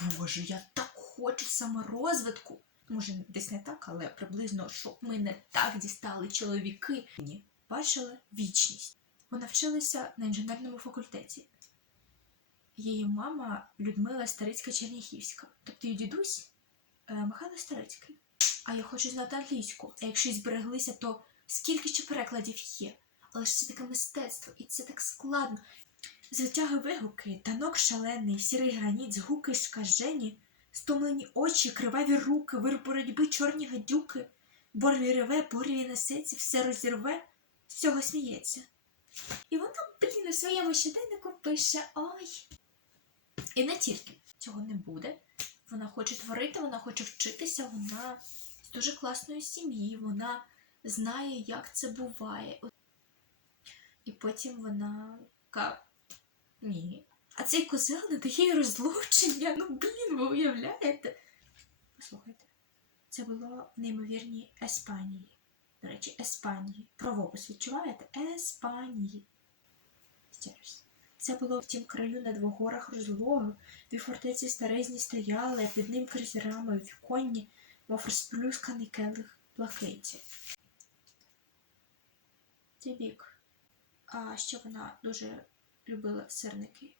Боже, я так хочу саморозвитку. Може, десь не так, але приблизно, щоб ми не так дістали чоловіки. Ні, бачила вічність. Вона вчилася на інженерному факультеті. Її мама Людмила Старицька Черніхівська, тобто її дідусь е, Михайло Старицький. А я хочу знати англійську. А якщо збереглися, то скільки ще перекладів є? Але ж це таке мистецтво, і це так складно. Звитяги вигуки, танок шалений, сірий граніт, згуки скажені, стомлені очі, криваві руки, вир боротьби, чорні гадюки, борлі реве, борлі несеться, все розірве, з цього сміється. І вона, блін, у своєму щоденнику пише ой. І не тільки цього не буде. Вона хоче творити, вона хоче вчитися, вона з дуже класної сім'ї, вона знає, як це буває. І потім вона така, ні. А цей козел не дає розлучення. Ну, блін, ви уявляєте? Послухайте, це було в неймовірній Еспанії. До речі, Еспанії. Правопис відчуваєте? Еспанії. Це було в тім краю на двох горах розлогу, дві фортеці старезні стояли, а під ним крізь рами віконні, мов розплюсканий келих блакиті. Це бік. А ще вона дуже любила сирники.